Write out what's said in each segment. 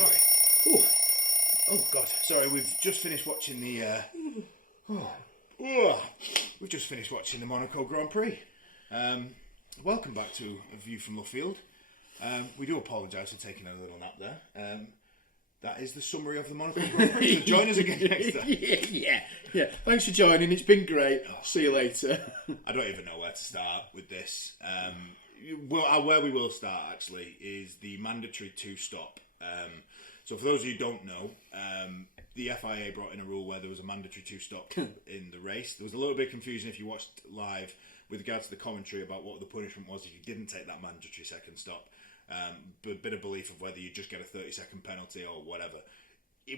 sorry. Oh, oh God, sorry. We've just finished watching the. We've just finished watching the Monaco Grand Prix. Welcome back to A View from Luffield. We do apologise for taking a little nap there. That is the summary of the Monaco Grand Prix. So join us again next time. Yeah. Thanks for joining. It's been great. See you later. I don't even know where to start with this. Where we will start actually is the mandatory two-stop. So for those of you who don't know, the FIA brought in a rule where there was a mandatory two-stop in the race. There was a little bit of confusion if you watched live with regards to the commentary about what the punishment was if you didn't take that mandatory second stop. But a bit of belief of whether you just get a 30-second penalty or whatever.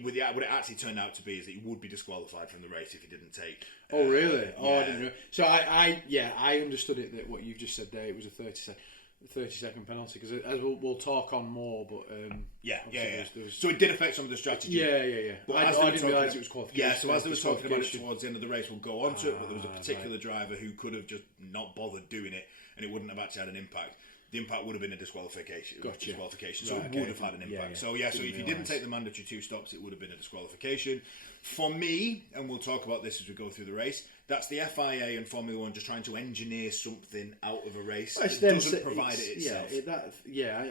What it actually turned out to be is that you would be disqualified from the race if you didn't take. Oh really? Yeah. I didn't know. So I understood it that what you've just said there, it was a 30-second penalty, because as we'll talk on more, but there was... So it did affect some of the strategy. Yeah. But I didn't realise it was qualification. Yeah, so as they were talking about it towards the end of the race, we'll go on to it. But there was a particular driver who could have just not bothered doing it, and it wouldn't have actually had an impact. The impact would have been a disqualification. Gotcha. So it would have had an impact. So if you didn't take the mandatory two stops, it would have been a disqualification. For me, and we'll talk about this as we go through the race, that's the FIA and Formula One just trying to engineer something out of a race that doesn't provide it itself.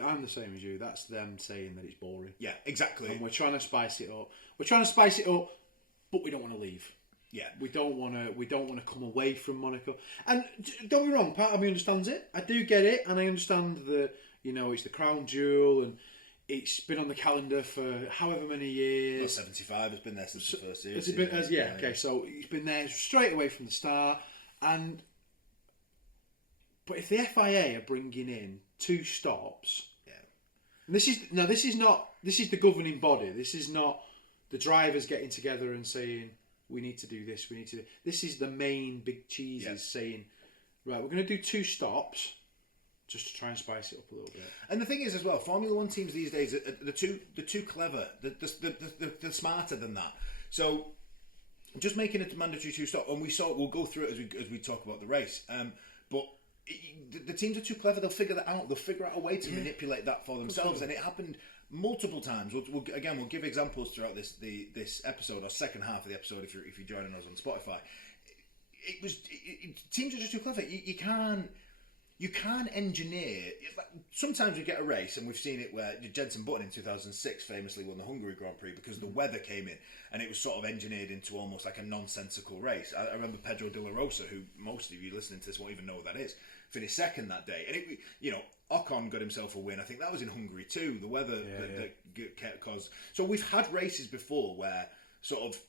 I'm the same as you. That's them saying that it's boring. Yeah, exactly. And we're trying to spice it up. But we don't want to leave. Yeah, we don't want to come away from Monaco. And don't be wrong, part of me understands it. I do get it, and I understand that it's the crown jewel, and it's been on the calendar for however many years. Well, 75. It's been there since the first year. Has it been? Okay. So it's been there straight away from the start. But if the FIA are bringing in two stops, and this is the governing body. This is not the drivers getting together and saying, we need to do this, This is the main big cheeses saying, right, we're going to do two stops just to try and spice it up a little bit. And the thing is as well, Formula One teams these days, they're too clever. They're smarter than that. So just making it a mandatory two stop, and we'll go through it as we talk about the race. But the teams are too clever. They'll figure that out. They'll figure out a way to manipulate that for themselves, and it happened multiple times. We'll give examples throughout this episode, or second half of the episode if you're joining us on Spotify. Teams are just too clever. You can't engineer. Sometimes we get a race, and we've seen it where Jenson Button in 2006 famously won the Hungary Grand Prix because the weather came in, and it was sort of engineered into almost like a nonsensical race. I remember Pedro de la Rosa, who most of you listening to this won't even know who that is, finished second that day, and Ocon got himself a win. I think that was in Hungary too. The weather that caused. So we've had races before where sort of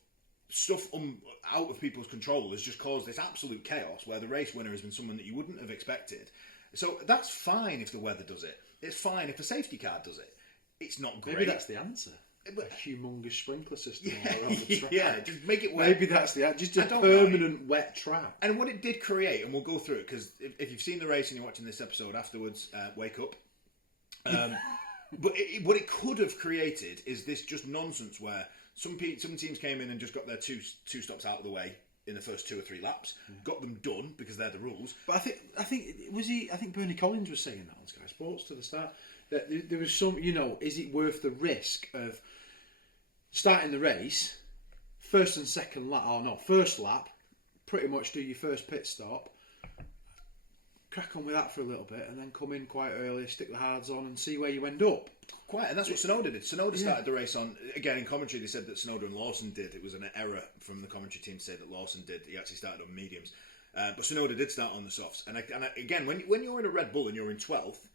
stuff out of people's control has just caused this absolute chaos where the race winner has been someone that you wouldn't have expected. So that's fine if the weather does it. It's fine if a safety car does it. It's not great. Maybe that's the answer. A humongous sprinkler system all around the track. Yeah, just make it wet. Maybe that's the answer. Just a permanent wet track. And what it did create, and we'll go through it, because if you've seen the race and you're watching this episode afterwards, wake up. But what it could have created is this just nonsense where some teams came in and just got their two stops out of the way in the first 2 or 3 laps, got them done because they're the rules. But I think Bernie Collins was saying that on Sky Sports to the start, that there was some, is it worth the risk of starting the race, first lap, pretty much do your first pit stop, crack on with that for a little bit, and then come in quite early, stick the hards on, and see where you end up. Quite, and that's what Tsunoda did. Tsunoda started the race on, again in commentary they said that Tsunoda and Lawson did. It was an error from the commentary team to say that Lawson did. He actually started on mediums. But Tsunoda did start on the softs. And again, when you're in a Red Bull and you're in 12th,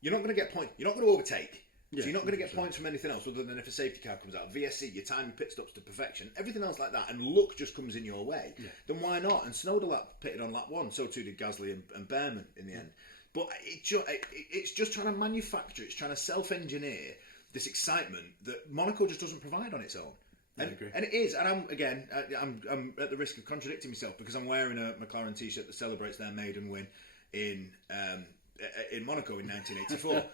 you're not going to get points. You're not going to overtake. So you're not going to get points from anything else other than if a safety car comes out. VSC, your time pit stops to perfection, everything else like that, and luck just comes in your way. Yeah. Then why not? And Tsunoda pitted on lap 1, so too did Gasly and Behrman in the end. But it's just trying to manufacture, it's trying to self-engineer this excitement that Monaco just doesn't provide on its own. And it is, and I'm at the risk of contradicting myself because I'm wearing a McLaren t-shirt that celebrates their maiden win in Monaco in 1984.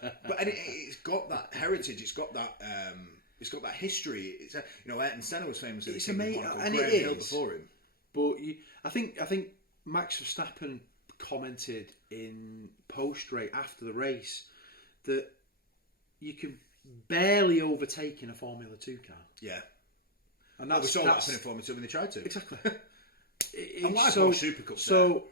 It's got that heritage, it's got that history. It's Ayrton Senna was famous. It's amazing, and it is. Before him. But I think Max Verstappen commented in post race after the race that you can barely overtaking a Formula 2 car. Yeah. And We that's saw that happen in Formula 2 when they tried to. exactly. And why more Super Cups So,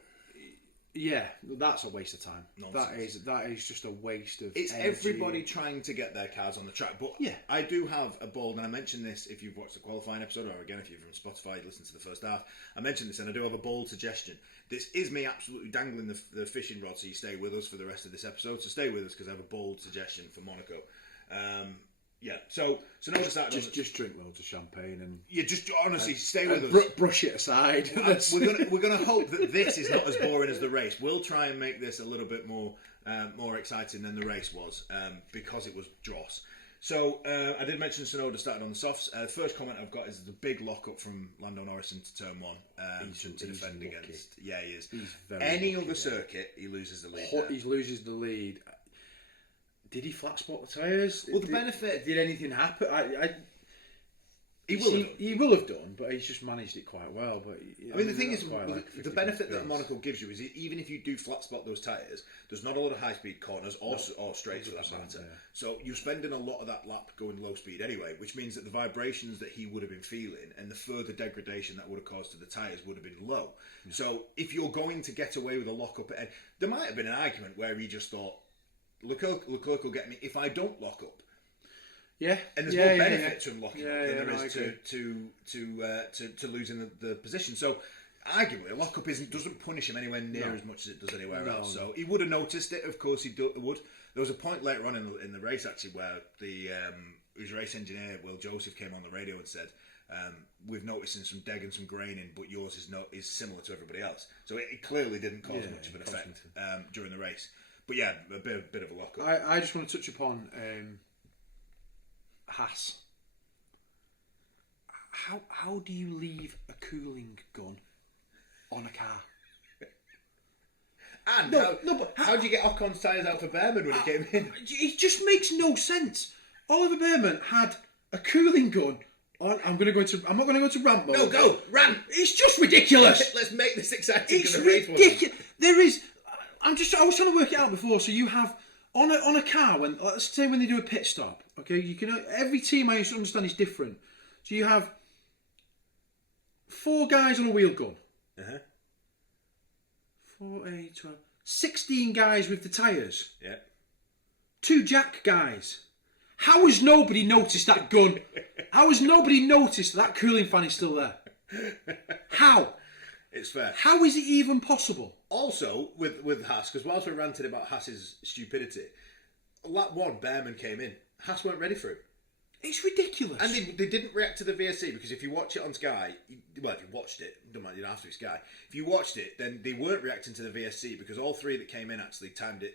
yeah, that's a waste of time. Nonsense. That is just a waste of. It's energy. everybody trying to get their cars on the track. But Yeah. I do have a bold, and I mentioned this if you've watched the qualifying episode, or again, if you're from Spotify, listen to the first half. I mentioned this, and I do have a bold suggestion. This is me absolutely dangling the fishing rod, so you stay with us for the rest of this episode. So stay with us, because I have a bold suggestion for Monaco. Yeah, so Sonoda started. Just drink loads of champagne and just honestly stay with and us. brush it aside. We're gonna hope that this is not as boring as the race. We'll try and make this a little bit more exciting than the race was, because it was dross. So I did mention Sonoda started on the softs. First comment I've got is the big lock up from Lando Norris into turn one to defend lucky. against. Yeah, he is. He's very Any lucky, other circuit, he loses the lead. He loses the lead. Did he flat spot the tyres? Well, the benefit. Did anything happen? He will have done, but he's just managed it quite well. But I mean, the thing is, the benefit that Monaco gives you is even if you do flat spot those tyres, there's not a lot of high speed corners or straights for that matter. Yeah. So you're spending a lot of that lap going low speed anyway, which means that the vibrations that he would have been feeling and the further degradation that would have caused to the tyres would have been low. Yeah. So if you're going to get away with a lock up, there might have been an argument where he just thought, Leclerc will get me if I don't lock up. Yeah, and there's more benefit to him locking up than there is to losing the position. So, arguably, a lock-up doesn't punish him anywhere near as much as it does anywhere else. So he would have noticed it. Of course, he would. There was a point later on in the race actually where his race engineer Will Joseph came on the radio and said, "We've noticing some deg and some graining, but yours is similar to everybody else." So it clearly didn't cause much of an effect during the race. But yeah, a bit of a lock-up. I just want to touch upon Haas. How do you leave a cooling gun on a car? And how do you get Ocon's tyres out for Behrman when he came in? It just makes no sense. Oliver Behrman had a cooling gun. I'm not going to go into rant mode. No, go rant. It's just ridiculous. Let's make this exciting. It's ridiculous. There is. I was trying to work it out before. So you have on a car let's say when they do a pit stop. Okay, you can. Every team I understand is different. So you have 4 guys on a wheel gun. 4, 8, 12, 16 guys with the tyres. Yeah. 2 jack guys. How has nobody noticed that gun? How has nobody noticed that cooling fan is still there? How? It's fair. How is it even possible? Also, with Haas, because whilst we're ranting about Haas's stupidity, lap 1, Behrman came in. Haas weren't ready for him. It's ridiculous. And they didn't react to the VSC, because if you watch it on Sky, well, if you watched it, don't mind, you don't have to be Sky. If you watched it, then they weren't reacting to the VSC, because all 3 that came in actually timed it,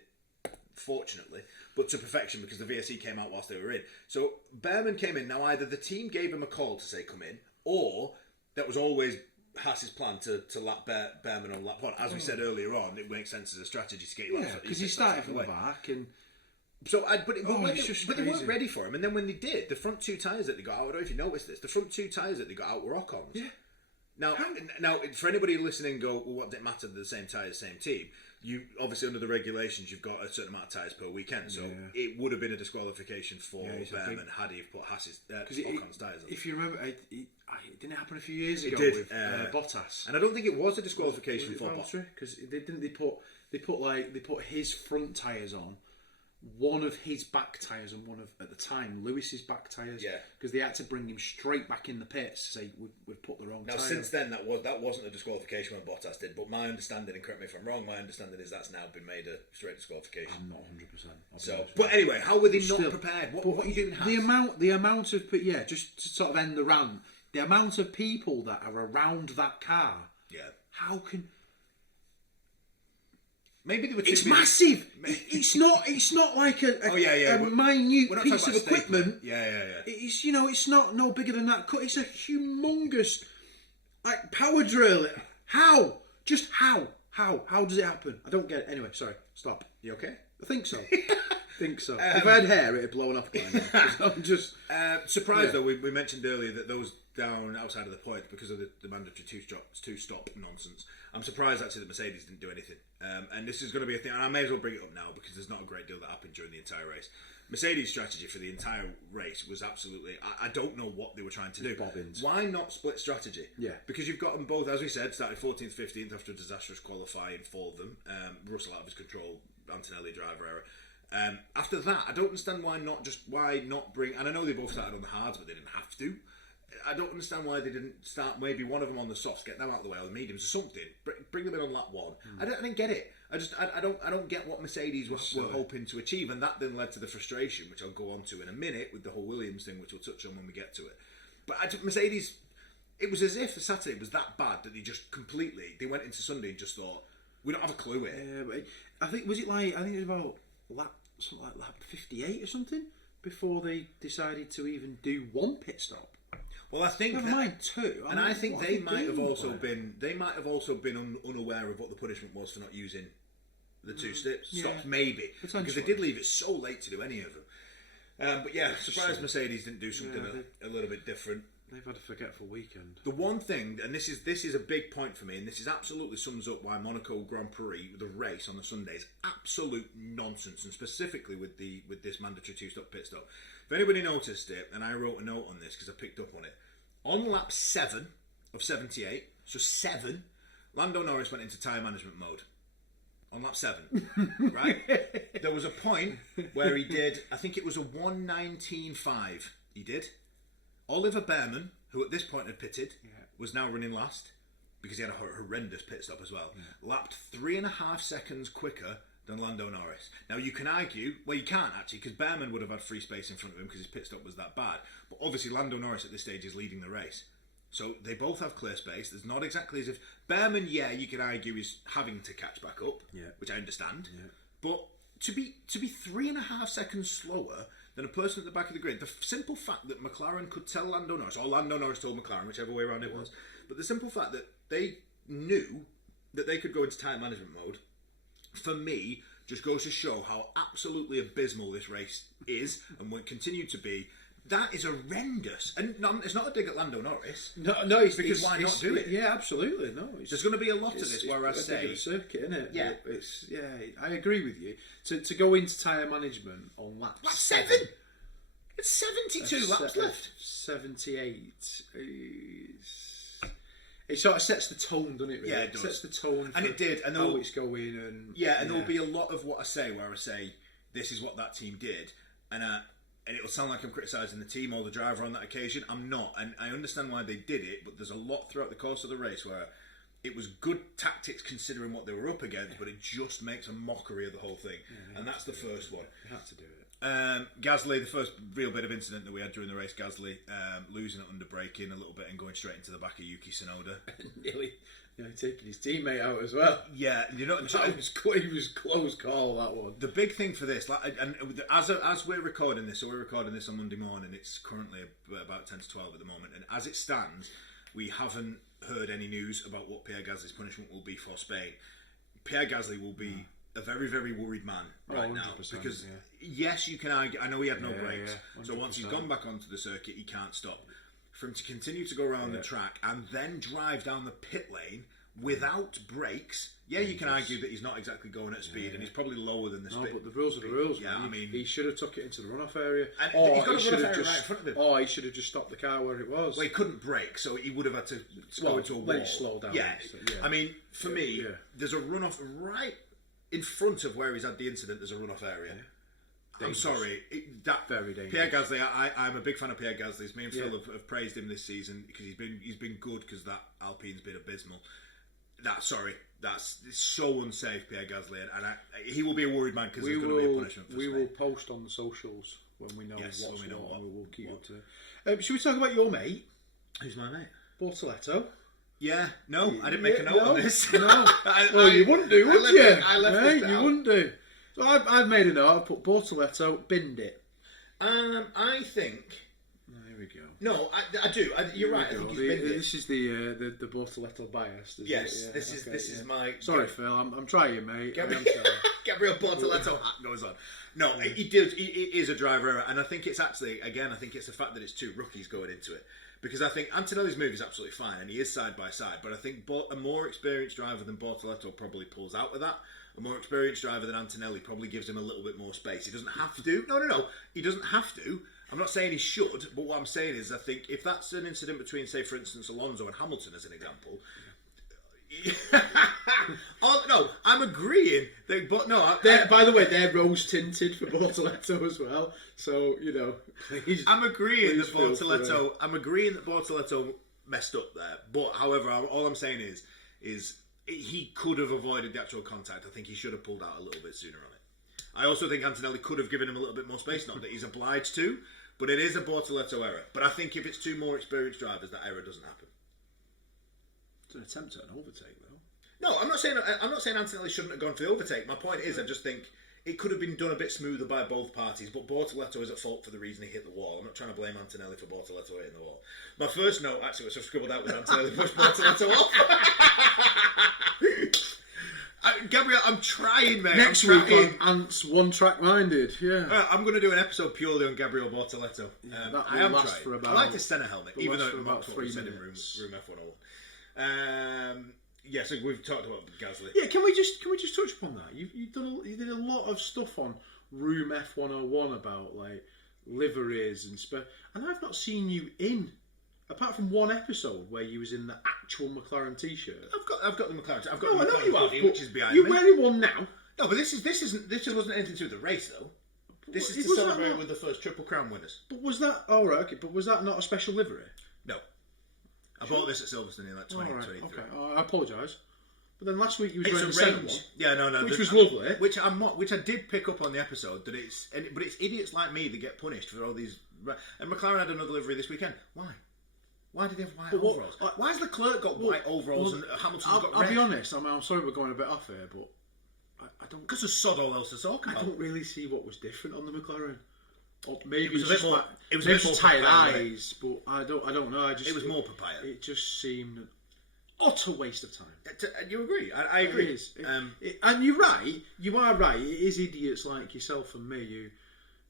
fortunately, but to perfection, because the VSC came out whilst they were in. So Behrman came in. Now either the team gave him a call to say come in, or that was always Haas's plan to lap Behrman on lap 1. As we said earlier on, it makes sense as a strategy to get you laps. Because he started from the back and. So, but they weren't ready for him. And then when they did, the front 2 tyres that they got out, I don't know if you noticed this, the front 2 tyres that they got out were Ocon's. Yeah. Now, for anybody listening, go, well, what does it matter? They're the same tyres, same team. You obviously under the regulations, you've got a certain amount of tyres per weekend, so it would have been a disqualification for Behrman had he put Ocon's tyres on. If you remember, it didn't happen a few years ago with Bottas, and I don't think it was a disqualification for Bottas because they put his front tyres on. One of his back tyres and one of, at the time, Lewis's back tyres. Yeah. Because they had to bring him straight back in the pits to say, we've put the wrong tyre. Now, since then, that wasn't a disqualification when Bottas did, but my understanding, and correct me if I'm wrong, my understanding is that's now been made a straight disqualification. I'm not 100%. So, but anyway, how were they not prepared? What are you doing? The amount of, just to sort of end the rant, the amount of people that are around that car. Yeah. How can... Maybe they were. It's massive. It's not like a minute piece of equipment. Yeah. It's not no bigger than that. It's a humongous, like power drill. How? Just how? How does it happen? I don't get it. Anyway, sorry. Stop. You okay? I think so. If I had hair, it'd blown off by now. I'm just surprised though. We mentioned earlier that those down outside of the point because of the mandatory two stop nonsense. I'm surprised actually that Mercedes didn't do anything. And this is going to be a thing, and I may as well bring it up now because there's not a great deal that happened during the entire race. Mercedes' strategy for the entire race was absolutely... I don't know what they were trying to do. Bobbins. Why not split strategy? Yeah. Because you've got them both, as we said, started 14th, 15th after a disastrous qualifying for them. Russell out of his control, Antonelli driver error. After that, I don't understand why not bring... And I know they both started on the hards, but they didn't have to. I don't understand why they didn't start maybe one of them on the softs, get them out of the way, or the mediums or something. Bring them in on lap one. I didn't get it. I don't get what Mercedes were hoping to achieve, and that then led to the frustration, which I'll go on to in a minute with the whole Williams thing, which we'll touch on when we get to it. But Mercedes, it was as if the Saturday was that bad that they went into Sunday and just thought, we don't have a clue here. Yeah, but I think it was about lap 58 or something before they decided to even do one pit stop. Well, I think never mind two. I think they might have also been unaware of what the punishment was for not using the two stops, maybe, because they did leave it so late to do any of them. But yeah, surprised Mercedes didn't do something a little bit different. They've had a forgetful weekend. The one thing, and this is a big point for me, and this is absolutely sums up why Monaco Grand Prix, the race on the Sunday, is absolute nonsense, and specifically with this mandatory two-stop pit stop. If anybody noticed it, and I wrote a note on this because I picked up on it, on lap 7 of 78, so 7, Lando Norris went into tyre management mode. On lap 7, right? There was a point where he did, I think it was a 1:19.5. He did. Oliver Behrman, who at this point had pitted, was now running last because he had a horrendous pit stop as well. Lapped 3.5 seconds quicker than Lando Norris. Now you can argue, well you can't actually, because Behrman would have had free space in front of him because his pit stop was that bad. But obviously Lando Norris at this stage is leading the race. So they both have clear space. There's not exactly as if... Behrman, you can argue, is having to catch back up, which I understand. Yeah. But to be 3.5 seconds slower than a person at the back of the grid, the simple fact that McLaren could tell Lando Norris, or Lando Norris told McLaren, whichever way around it was, but the simple fact that they knew that they could go into tyre management mode, for me, just goes to show how absolutely abysmal this race is and will continue to be. That is horrendous, and it's not a dig at Lando Norris. No, because why not do it? Yeah, absolutely. No, there's going to be a lot of this where I say a circuit, isn't it? Yeah, I agree with you. To go into tyre management on lap 7. It's 72 laps left. 78 it sort of sets the tone, doesn't it? Really? Yeah, it does. Sets the tone, and it did. And how it's going, and there will be a lot of what I say where I say this is what that team did, and it'll sound like I'm criticising the team or the driver on that occasion. I'm not, and I understand why they did it, but there's a lot throughout the course of the race where it was good tactics considering what they were up against, but it just makes a mockery of the whole thing, and that's the first one. You have to do it. Gasly, the first real bit of incident that we had during the race, Gasly losing it under braking a little bit and going straight into the back of Yuki Tsunoda. Nearly taking his teammate out as well. Yeah, it was close call, that one. The big thing for this, and as we're recording this, so we're recording this on Monday morning, it's currently about 10 to 12 at the moment, and as it stands, we haven't heard any news about what Pierre Gasly's punishment will be for Spain. Pierre Gasly will be a very, very worried man right now, because yes, you can argue, I know he had no brakes, so once he's gone back onto the circuit, he can't stop. For him to continue to go around the track and then drive down the pit lane without brakes, you can argue that he's not exactly going at speed, and he's probably lower than the speed. But the rules are the rules. Yeah, I mean, he should have took it into the runoff area, or he should have just right in front of him. Or he should have just stopped the car where it was. Well, he couldn't brake, so he would have had to go into a wall. Let it slow down. I mean, for me, there's a runoff right in front of where he's had the incident. There's a runoff area. I'm sorry, that very dangerous. Pierre Gasly, I'm a big fan of Pierre Gasly. Me and Phil have praised him this season because he's been good, because that Alpine's been abysmal. That's so unsafe, Pierre Gasly, and he will be a worried man because there's going to be a punishment for Spain. We will post on the socials when we know what's what, and we'll keep up to it. Should we talk about your mate? Who's my mate? Bortoletto. Yeah, no, I didn't make a note on this. No, you wouldn't do, would you? I left it out. You wouldn't do. So I've made a note. I put Bortoletto, binned it. I think. There we go. No, I do. You're right. I think he's been here. This is the Bortoletto bias. Yes, this is my. Sorry, Phil. I'm trying, mate. Gabriel Bortoletto hat goes on. No, he is a driver error, and I think it's actually I think it's the fact that it's two rookies going into it. Because I think Antonelli's move is absolutely fine, and he is side by side. But I think a more experienced driver than Bortoletto probably pulls out of that. A more experienced driver than Antonelli probably gives him a little bit more space. He doesn't have to. No. He doesn't have to. I'm not saying he should, but what I'm saying is I think if that's an incident between, say, for instance, Alonso and Hamilton as an example... oh, no, I'm agreeing. By the way, they're rose tinted for Bortoletto as well. So please. I'm agreeing that Bortoletto messed up there. But however, all I'm saying is he could have avoided the actual contact. I think he should have pulled out a little bit sooner on it. I also think Antonelli could have given him a little bit more space. Not that he's obliged to, but it is a Bortoletto error. But I think if it's two more experienced drivers, that error doesn't happen. It's an attempt at an overtake, though. No, I'm not saying Antonelli shouldn't have gone for the overtake. My point is, I just think it could have been done a bit smoother by both parties. But Bortoletto is at fault for the reason he hit the wall. I'm not trying to blame Antonelli for Bortoletto hitting the wall. My first note, actually, which I've scribbled out, was Antonelli pushed Bortoletto off. Gabriel, I'm trying, mate. Next week on Ants One Track Minded. Yeah, I'm going to do an episode purely on Gabriel Bortoletto. I am trying. For about, I like his centre helmet, even though it about 3 said in minutes. Room F101. Yeah, so we've talked about Gasly. Yeah, can we just touch upon that? You did a lot of stuff on Room F101 about like liveries and I've not seen you in. Apart from one episode where you was in the actual McLaren T-shirt. I've got the McLaren. I've got the McLaren I know you have, which is behind you're me. wearing one now. No, but this wasn't anything to do with the race though. This is to celebrate with the first Triple Crown winners. But was that okay? But was that not a special livery? No, I bought this at Silverstone in like 2023. Okay, I apologise. But then last week you was wearing the range. one. Yeah, no, which was lovely. Which I did pick up on the episode but it's idiots like me that get punished for all these. And McLaren had another livery this weekend. Why? Why did they have white overalls? Why has Leclerc got white overalls and Hamilton's got red? I'll be honest. I'm sorry we're going a bit off here, but I don't. Because there's sod all else to talk about. I don't really see what was different on the McLaren. Or maybe it was a bit more. It was maybe a bit more tired papaya, eyes, but I don't know. It was more papaya. It just seemed an utter waste of time. You agree? I agree. It is. And you're right. You are right. It is idiots like yourself and me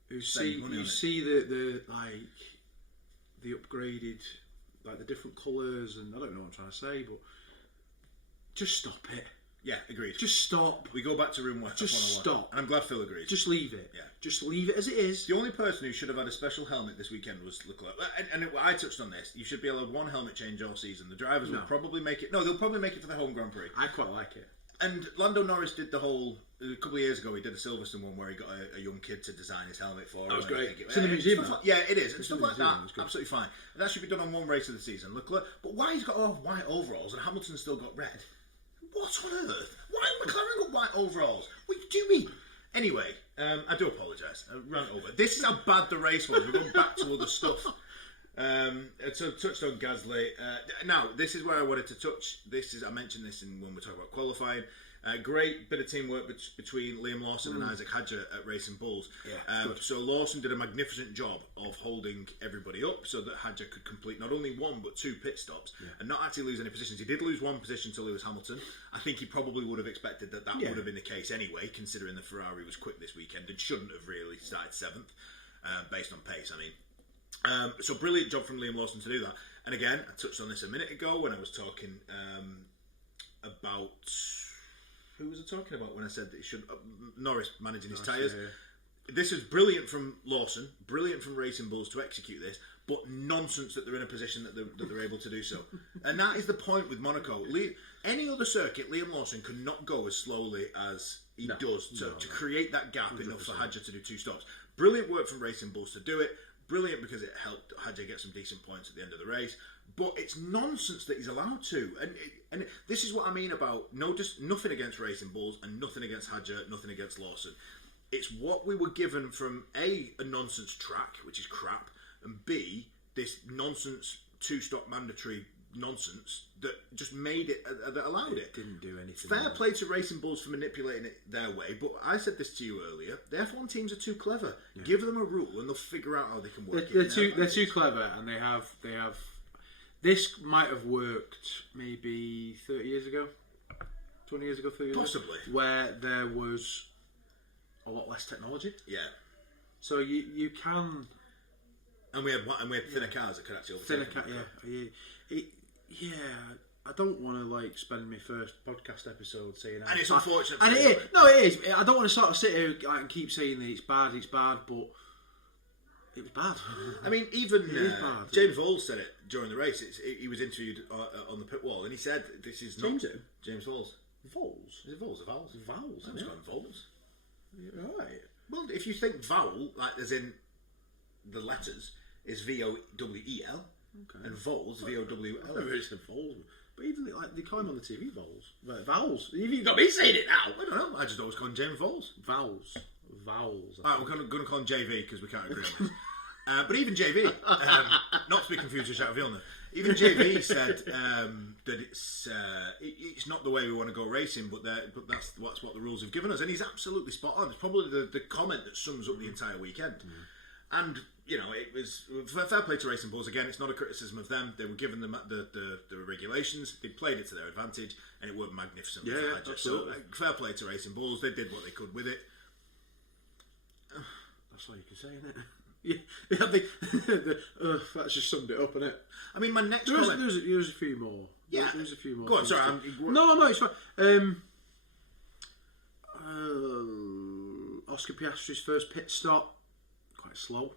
who see the upgraded. Like the different colours, and I don't know what I'm trying to say, but just stop it. Yeah, agreed. Just stop. We go back to room 1. Just stop. And I'm glad Phil agreed. Just leave it. Yeah. Just leave it as it is. The only person who should have had a special helmet this weekend was Leclerc. And I touched on this. You should be allowed one helmet change all season. The drivers will probably make it. No, they'll probably make it for the home Grand Prix. I quite like it. And Lando Norris did the whole. A couple of years ago, he did a Silverstone one where he got a young kid to design his helmet for him. That was great. It's in the museum. Yeah, it is. And it's stuff like that, absolutely fine. And that should be done on one race of the season. Leclerc, but why he's got all white overalls and Hamilton's still got red? What on earth? Why have McLaren got white overalls? What are you doing? Anyway, I do apologise. I ran over. This is how bad the race was. We're going back to other stuff. So touched on Gasly. Now, this is where I wanted to touch. I mentioned this when we talk about qualifying. Great bit of teamwork between Liam Lawson and Isaac Hadjar at Racing Bulls. Yeah, so Lawson did a magnificent job of holding everybody up so that Hadjar could complete not only one but 2 pit stops and not actually lose any positions. He did lose 1 position to Lewis Hamilton. I think he probably would have expected that would have been the case anyway, considering the Ferrari was quick this weekend and shouldn't have really started 7th based on pace. I mean, so brilliant job from Liam Lawson to do that. And again, I touched on this a minute ago when I was talking about. Who was I talking about when I said that he should Norris managing his tyres? Yeah. This is brilliant from Lawson, brilliant from Racing Bulls to execute this, but nonsense that they're in a position that they're able to do so. And that is the point with Monaco. Any other circuit, Liam Lawson could not go as slowly as he does to create that gap 100%. Enough for Hadjar to do 2 stops. Brilliant work from Racing Bulls to do it. Brilliant because it helped Hadjar get some decent points at the end of the race. But it's nonsense that he's allowed to. And this is what I mean about nothing against Racing Bulls and nothing against Hadjar, nothing against Lawson. It's what we were given from A nonsense track, which is crap, and B, this nonsense 2-stop mandatory nonsense that just made it, that allowed it. Didn't do anything. Fair play to Racing Bulls for manipulating it their way, but I said this to you earlier, the F1 teams are too clever. Yeah. Give them a rule and they'll figure out how they can work it. They're too clever, and they have. This might have worked maybe 30 years ago, 20 years ago, 30 years Possibly. ago, where there was a lot less technology. Yeah. So you can. And we had thinner cars that could actually overtake. Thinner car, yeah. I don't want to spend my first podcast episode saying. And it's unfortunate. And it is. No, it is. I don't want to sort of sit here and keep saying that it's bad, but it was bad. I mean, even James Voles said it during the race. He was interviewed on the pit wall, and he said, "This is not James Voles." Voles? Is it Voles or Vowels? Vowels. I'm just going Voles. Right. Well, if you think vowel, as in the letters, is VOWEL, and Voles VOWL. I've never said Voles, but even they call him on the TV Voles. Vowels. You've got me saying it now. I don't know. I just always call him James Voles. Vowels. Alright, we're going to call him JV because we can't agree on this. But even JV, not to be confused with Jacques Villeneuve, even JV said that it's not the way we want to go racing, but that's what the rules have given us, and he's absolutely spot on. It's probably the comment that sums up the entire weekend. And it was fair play to Racing Bulls. Again, it's not a criticism of them. They were given the regulations. They played it to their advantage, and it worked magnificently. Yeah, absolutely. So fair play to Racing Bulls. They did what they could with it. That's all you can say, isn't it? Yeah, I think that's just summed it up, isn't it? I mean, my next comment... There's a few more. Yeah. There's a few more. Go on, sorry. No, it's fine. Oscar Piastri's first pit stop, quite slow.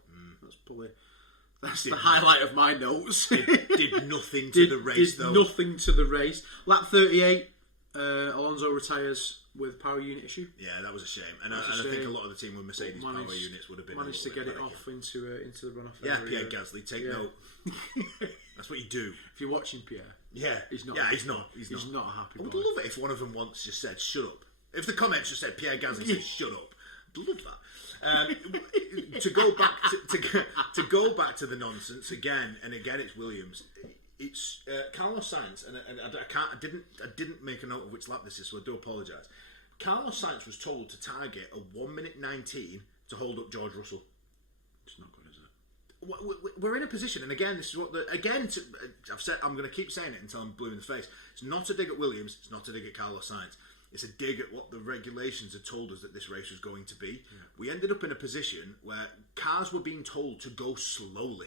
That's the highlight of my notes. Did nothing to the race, though. Nothing to the race. Lap 38, Alonso retires with power unit issue. Yeah, that was a shame. And I think a lot of the team with Mercedes power units would have been managed to get it off into the runoff. Yeah, Pierre Gasly, take note. That's what you do. If you're watching Pierre, he's not. Yeah, he's not. He's not a happy boy. I would love it if one of them once just said, "Shut up." If the comments just said Pierre Gasly said, "Shut up," I'd love that. To go back to the nonsense again and again, it's Williams. It's Carlos Sainz, and I didn't make a note of which lap this is, so I do apologise. Carlos Sainz was told to target a 1:19 to hold up George Russell. It's not good, is it? We're in a position, and again, this is what I've said. I'm going to keep saying it until I'm blue in the face. It's not a dig at Williams. It's not a dig at Carlos Sainz. It's a dig at what the regulations had told us that this race was going to be. Yeah. We ended up in a position where cars were being told to go slowly.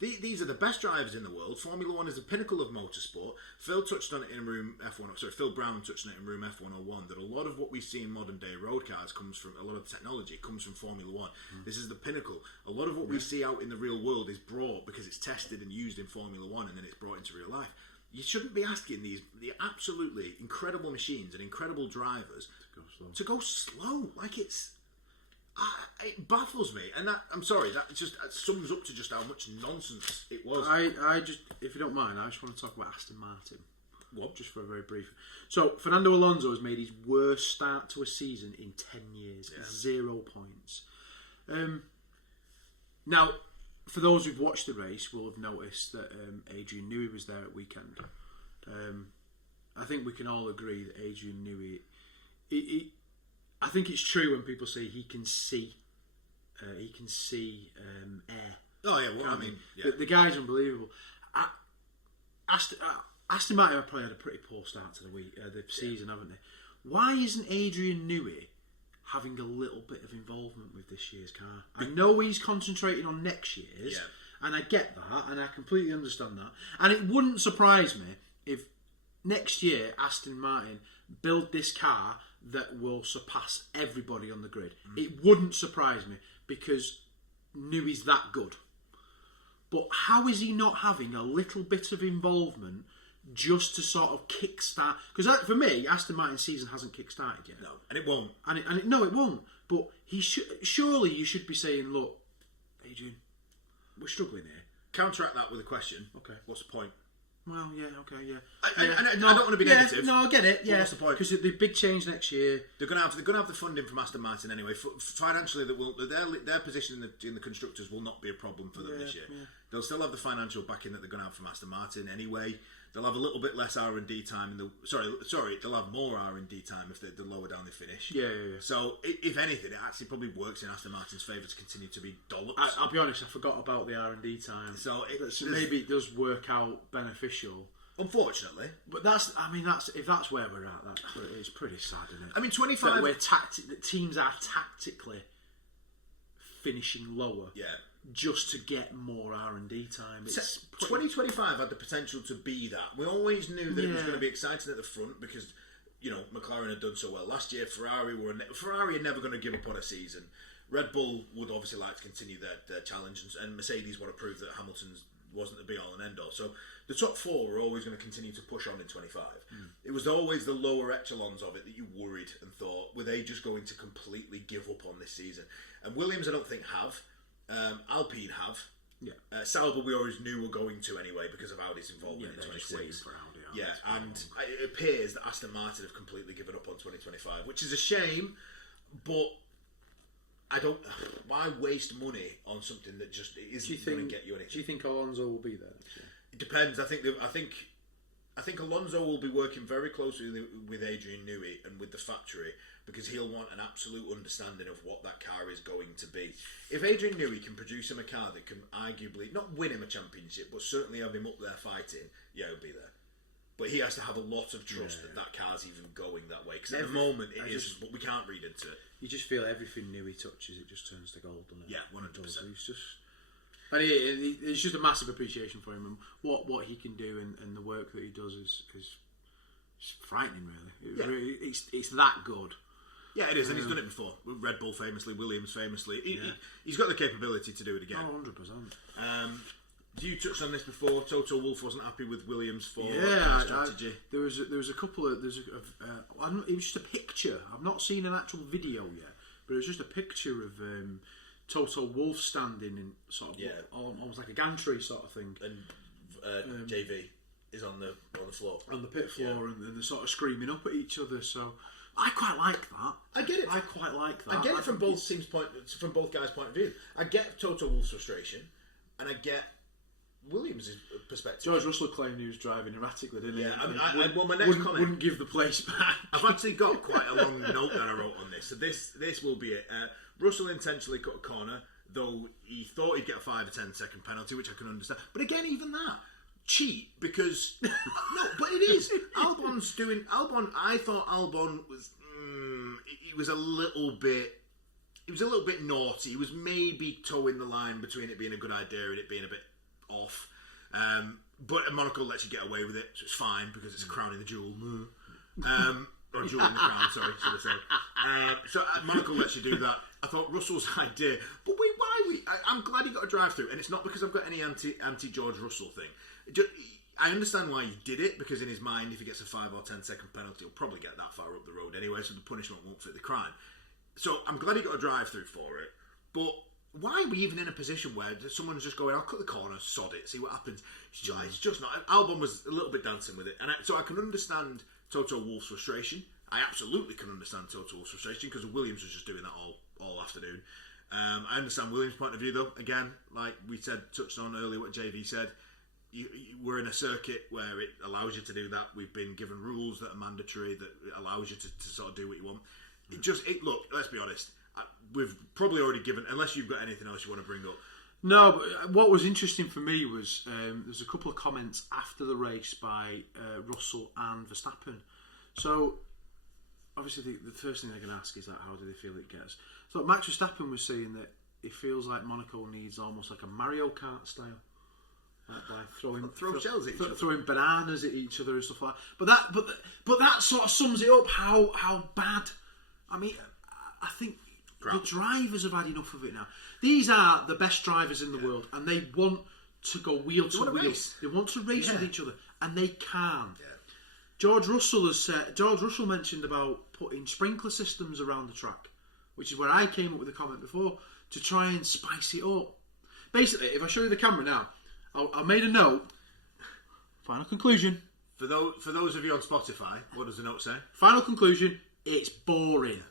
These are the best drivers in the world. Formula One is the pinnacle of motorsport. Phil touched on it in room F1. Sorry, Phil Brown touched on it in room F101. That a lot of what we see in modern day road cars comes from a lot of the technology comes from Formula One. This is the pinnacle. A lot of what we see out in the real world is brought because it's tested and used in Formula One, and then it's brought into real life. You shouldn't be asking the absolutely incredible machines and incredible drivers to go slow. Like it baffles me, and I'm sorry, that just sums up to just how much nonsense it was. I just, if you don't mind, I just want to talk about Aston Martin. What? Just for a very brief. So, Fernando Alonso has made his worst start to a season in 10 years. Yeah. 0 points. Now, for those who've watched the race, will have noticed that Adrian Newey was there at weekend. I think we can all agree that Adrian Newey... I think it's true when people say he can see air. Oh yeah, well, I mean, the guy's unbelievable. Aston Martin have probably had a pretty poor start to the season, haven't they? Why isn't Adrian Newey having a little bit of involvement with this year's car? I know he's concentrating on next year's, and I get that, and I completely understand that. And it wouldn't surprise me if next year Aston Martin build this car that will surpass everybody on the grid. It wouldn't surprise me because Newey's that good. But how is he not having a little bit of involvement just to sort of kickstart? Because for me, Aston Martin's season hasn't kickstarted yet. No, and it won't. No, it won't. But surely you should be saying, look, Adrian, we're struggling here. Counteract that with a question. Okay. What's the point? Well, yeah, okay, yeah. I don't want to be negative. No, I get it. Yeah, what's the point? Because the big change next year. They're going to have the funding from Aston Martin anyway. Financially, their position in the constructors will not be a problem for them this year. Yeah. They'll still have the financial backing that they're going to have from Aston Martin anyway. They'll have a little bit less R&D time. They'll have more R&D time if the lower down they finish. Yeah. So, if anything, it actually probably works in Aston Martin's favour to continue to be dollops. I'll be honest, I forgot about the R&D time. So maybe it does work out beneficial. Unfortunately, but if that's where we're at, it's pretty sad, isn't it? I mean, 25. The teams are tactically finishing lower. Yeah. Just to get more R&D time. 2025 had the potential to be that. We always knew that it was going to be exciting at the front because, McLaren had done so well last year. Ferrari are never going to give up on a season. Red Bull would obviously like to continue their challenge, and Mercedes want to prove that Hamilton's wasn't the be-all and end-all. So the top four were always going to continue to push on in 25. It was always the lower echelons of it that you worried and thought, were they just going to completely give up on this season? And Williams, I don't think, have. Alpine have. Yeah. Sauber we always knew were going to anyway because of Audi's involvement in 26. For Audi, and it appears that Aston Martin have completely given up on 2025, which is a shame, but I don't. Why waste money on something that just isn't going to get you anything? Do you think Alonso will be there? It depends. I think Alonso will be working very closely with Adrian Newey and with the factory because he'll want an absolute understanding of what that car is going to be. If Adrian Newey can produce him a car that can arguably not win him a championship, but certainly have him up there fighting, he'll be there. But he has to have a lot of trust that car's even going that way. Because at the moment it is, but we can't read into it. You just feel everything Newey touches, it just turns to gold, doesn't it? Yeah, 100%. And it's just a massive appreciation for him and what he can do and the work that he does is frightening, really. It's that good. Yeah, it is, and he's done it before. Red Bull famously, Williams famously. He's got the capability to do it again. 100%. You touched on this before. Toto Wolff wasn't happy with Williams for strategy. There was a couple of it was just a picture. I've not seen an actual video yet, but it was just a picture of Toto Wolff standing in sort of almost like a gantry sort of thing, and JV is on the floor, on the pit floor, and they're sort of screaming up at each other. So I quite like that. I get it. I quite like that. I get it from both teams' from both guys' point of view. I get Toto Wolff's frustration, and I get Williams' perspective. George Russell claimed he was driving erratically, didn't he? Yeah, my next comment wouldn't give the place back. I've actually got quite a long note that I wrote on this, so this will be it. Russell intentionally cut a corner, though he thought he'd get a 5 or 10 second penalty, which I can understand. But again, even that cheat because no, but it is. Albon. I thought Albon was. He was a little bit. He was a little bit naughty. He was maybe towing the line between it being a good idea and it being a bit off. But Monaco lets you get away with it, so it's fine because it's crowning the jewel. Or jewel in the crown, sorry, should I say. So Monaco lets you do that. I thought Russell's idea, but I'm glad he got a drive through, and it's not because I've got any anti George Russell thing. I understand why he did it, because in his mind, if he gets a 5 or 10 second penalty, he'll probably get that far up the road anyway, so the punishment won't fit the crime. So I'm glad he got a drive through for it, but why are we even in a position where someone's just going, I'll cut the corner, sod it, see what happens? It's just not. Albon was a little bit dancing with it, and so I can understand Toto Wolff's frustration. I absolutely can understand Toto Wolff's frustration because Williams was just doing that all afternoon. I understand Williams' point of view though. Again, like we said, touched on earlier what JV said. We're in a circuit where it allows you to do that. We've been given rules that are mandatory that allows you to sort of do what you want. Look, let's be honest. We've probably already given, unless you've got anything else you want to bring up. No, but what was interesting for me was there's a couple of comments after the race by Russell and Verstappen. So obviously the first thing they're going to ask is that how do they feel it gets. So Max Verstappen was saying that it feels like Monaco needs almost like a Mario Kart style. Like by throwing bananas at each other and stuff like that. But that sort of sums it up how bad. I mean, I think the drivers have had enough of it now. These are the best drivers in the world, and they want to go wheel to wheel. They want to race with each other, and they can't. Yeah. George Russell mentioned about putting sprinkler systems around the track, which is where I came up with a comment before to try and spice it up. Basically, if I show you the camera now. I made a note. Final conclusion. For those of you on Spotify, what does the note say? Final conclusion. It's boring.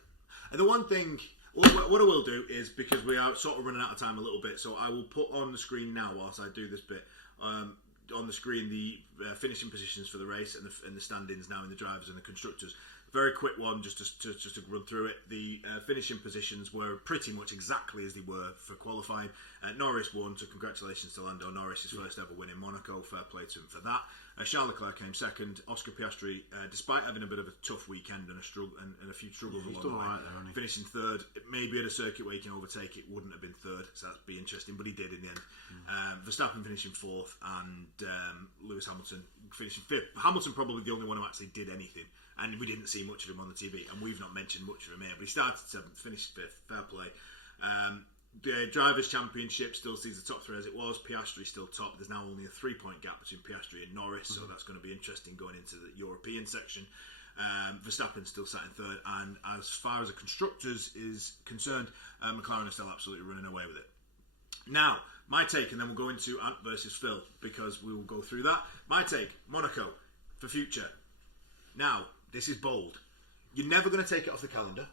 And the one thing, what I will do is, because we are sort of running out of time a little bit, so I will put on the screen now whilst I do this bit. On the screen, the finishing positions for the race and the standings now in the drivers and the constructors. Very quick one, just to run through it. The finishing positions were pretty much exactly as they were for qualifying. Norris won, so congratulations to Lando Norris, his first ever win in Monaco. Fair play to him for that. Charles Leclerc came second. Oscar Piastri, despite having a bit of a tough weekend and a few struggles along the way, right, finishing third. Maybe at a circuit where you can overtake, it wouldn't have been third, so that'd be interesting, but he did in the end. Verstappen finishing fourth, and Lewis Hamilton finishing fifth. Hamilton probably the only one who actually did anything, and we didn't see much of him on the TV, and we've not mentioned much of him here, but he started seventh, finished fifth. Fair play. The Drivers' Championship still sees the top three as it was. Piastri still top. There's now only a 3-point gap between Piastri and Norris, so that's going to be interesting going into the European section. Verstappen still sat in third, and as far as the constructors is concerned, McLaren are still absolutely running away with it. Now, my take, and then we'll go into Ant versus Phil, because we will go through that. My take, Monaco for future. Now, this is bold. You're never going to take it off the calendar.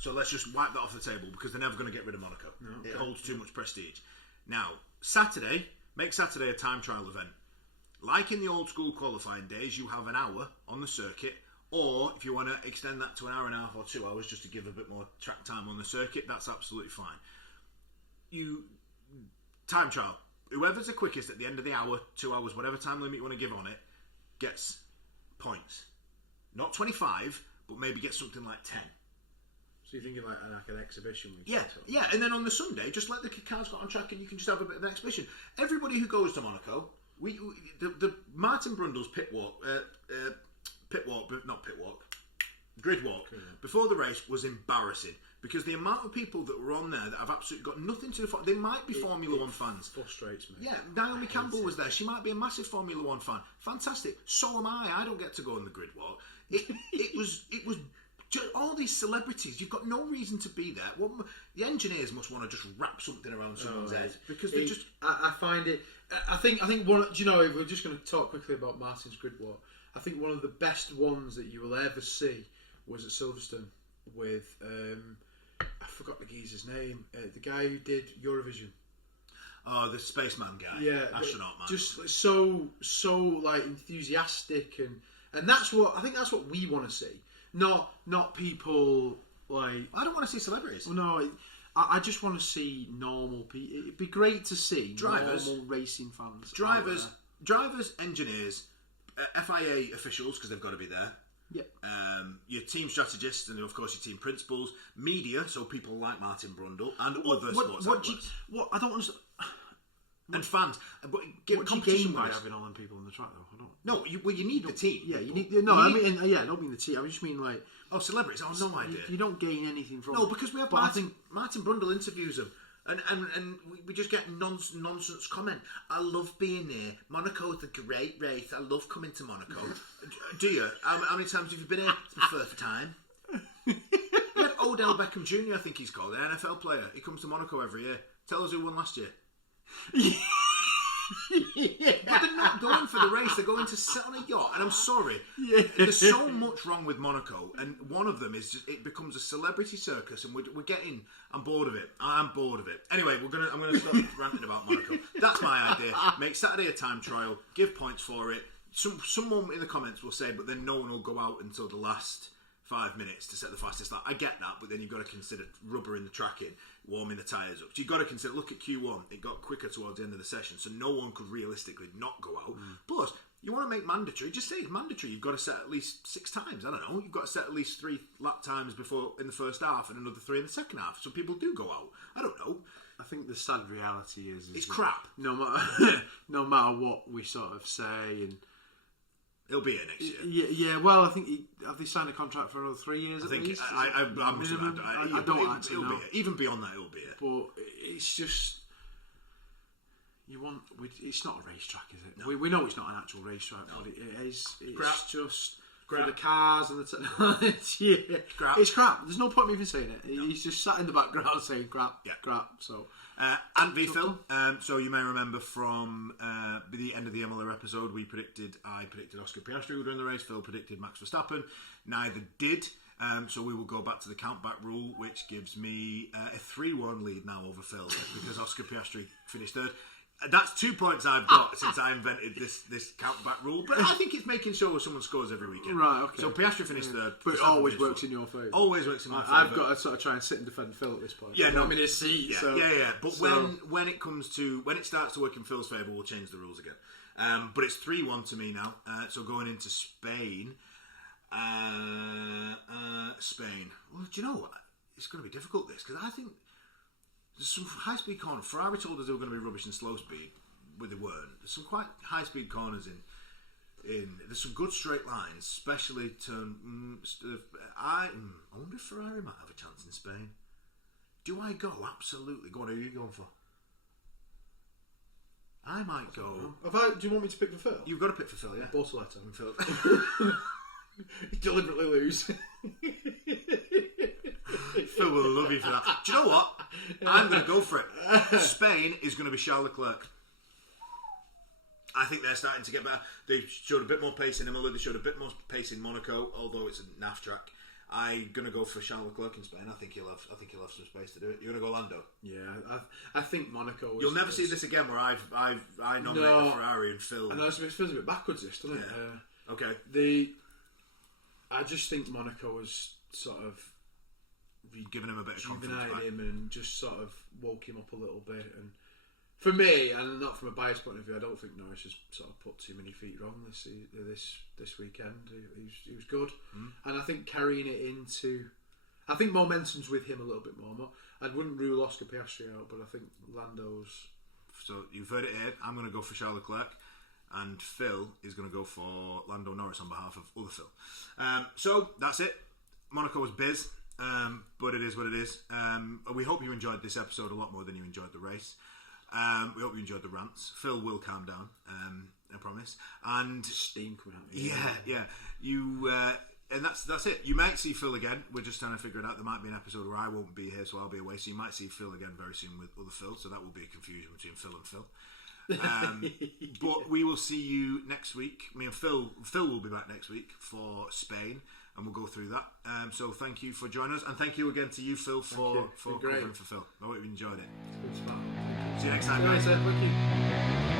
So let's just wipe that off the table, because they're never going to get rid of Monaco. Okay. It holds too much prestige. Now, Saturday, make Saturday a time trial event. Like in the old school qualifying days, you have an hour on the circuit, or if you want to extend that to an hour and a half or 2 hours just to give a bit more track time on the circuit, that's absolutely fine. Time trial. Whoever's the quickest at the end of the hour, 2 hours, whatever time limit you want to give on it, gets points. Not 25, but maybe get something like 10. So you're thinking like an exhibition? Yeah, and then on the Sunday, just let the cars go on track and you can just have a bit of an exhibition. Everybody who goes to Monaco, the Martin Brundle's grid walk before the race was embarrassing, because the amount of people that were on there that have absolutely got nothing to do with, they might be Formula One fans. Frustrates me. Yeah, Naomi Campbell was there. She might be a massive Formula One fan. Fantastic. So am I. I don't get to go on the grid walk. It was. All these celebrities, you've got no reason to be there. The engineers must want to just wrap something around someone's head, because they just. I find it. I think one. Do you know? If we're just going to talk quickly about Martin's grid walk, I think one of the best ones that you will ever see was at Silverstone with I forgot the geezer's name. The guy who did Eurovision. Oh, the spaceman guy. Yeah, astronaut man. Just so like enthusiastic, and that's what I think. That's what we want to see. Not people like. I don't want to see celebrities. Well, no, I just want to see normal people. It'd be great to see drivers, normal racing fans, drivers, engineers, FIA officials, because they've got to be there. Yeah. Your team strategists, and of course your team principals, media, so people like Martin Brundle and other sports outlets. I don't understand. And fans, but what competition by having all them people on the track though? I don't. No, you need the team. Yeah, you need. No, I mean, I don't mean the team. I just mean like celebrities. Oh, no idea. You don't gain anything from. No, because we have Martin Brundle interviews them, and we just get nonsense comment. I love being there. Monaco's a great race. I love coming to Monaco. Do you? How many times have you been here? It's my first time. We had Odell Beckham Jr. I think he's called, an NFL player. He comes to Monaco every year. Tell us who won last year. Yeah. But they're not going for the race. They're going to sit on a yacht. And I'm sorry, there's so much wrong with Monaco, and one of them is just, it becomes a celebrity circus, and we're getting. I'm bored of it. I'm bored of it. Anyway, I'm gonna stop ranting about Monaco. That's my idea. Make Saturday a time trial. Give points for it. Someone in the comments will say, but then no one will go out until the last 5 minutes to set the fastest lap. I get that, but then you've got to consider rubbering the track in, warming the tyres up. So you've got to consider, look at Q1, it got quicker towards the end of the session, so no one could realistically not go out. Plus, you want to make mandatory, just say it's mandatory. You've got to set at least 6 times, I don't know. You've got to set at least 3 lap times before in the first half and another 3 in the second half, so people do go out. I don't know. I think the sad reality is it's crap. No matter what we sort of say, and he'll be here next year. Yeah. Well, I think have they signed a contract for another 3 years? I think least? I don't actually know. Be here. Even beyond that, he'll be here. But it's just it's not a racetrack, is it? No. We know it's not an actual racetrack, but it is. It's crap. Just for the cars and the technology. It's crap. There's no point in even saying it. No. He's just sat in the background saying crap, crap. So. Ant v Phil. So you may remember from the end of the Imola episode, I predicted Oscar Piastri would win the race. Phil predicted Max Verstappen. Neither did. So we will go back to the countback rule, which gives me a 3-1 lead now over Phil because Oscar Piastri finished third. That's 2 points I've got since I invented this countback rule. But I think it's making sure someone scores every weekend. Right, okay. So Piastri finished third. But it always works in your favour. Always works in my favour. I've got to sort of try and sit and defend Phil at this point. Yeah, no. I'm in his seat. Yeah, so. yeah. But when it starts to work in Phil's favour, we'll change the rules again. But it's 3-1 to me now. So going into Spain... Spain. Well, do you know what? It's going to be difficult, this, because I think there's some high-speed corners. Ferrari told us they were going to be rubbish in slow speed, but they weren't. There's some quite high-speed corners in. There's some good straight lines, especially turn. I wonder if Ferrari might have a chance in Spain. Do I go? Absolutely. Go on, who are you going for? I might go. Do you want me to pick for Phil? You've got to pick for Phil, yeah. Bortoletto and Phil. Deliberately lose. Phil will love you for that. Do you know what? I'm going to go for it. Spain is going to be Charles Leclerc. I think they're starting to get better. They showed a bit more pace in Imola. They showed a bit more pace in Monaco, although it's a naff track. I'm going to go for Charles Leclerc in Spain. I think he'll have some space to do it. You're going to go Lando? Yeah, I think Monaco. You'll never see this again where I nominate a Ferrari and Phil. I know it feels a bit backwards, this, doesn't it? Okay. I just think Monaco has sort of given him a bit of confidence back. him and just sort of woke him up a little bit. And for me, and not from a biased point of view, I don't think Norris has sort of put too many feet wrong this weekend. He was good, and I think carrying it into, I think momentum's with him a little bit more. I wouldn't rule Oscar Piastri out, but I think Lando's. So you've heard it here. I'm going to go for Charles Leclerc. And Phil is going to go for Lando Norris on behalf of other Phil. So that's it. Monaco was biz, but it is what it is. We hope you enjoyed this episode a lot more than you enjoyed the race. We hope you enjoyed the rants. Phil will calm down, I promise. And steam coming out. Yeah. You and that's it. You might see Phil again. We're just trying to figure it out. There might be an episode where I won't be here, so I'll be away. So you might see Phil again very soon with other Phil. So that will be a confusion between Phil and Phil. But we will see you next week. Me and Phil will be back next week for Spain, and we'll go through that. So thank you for joining us, and thank you again to you, Phil, for covering for Phil. I hope you enjoyed it. Good spot. See you next time, guys. Thank you.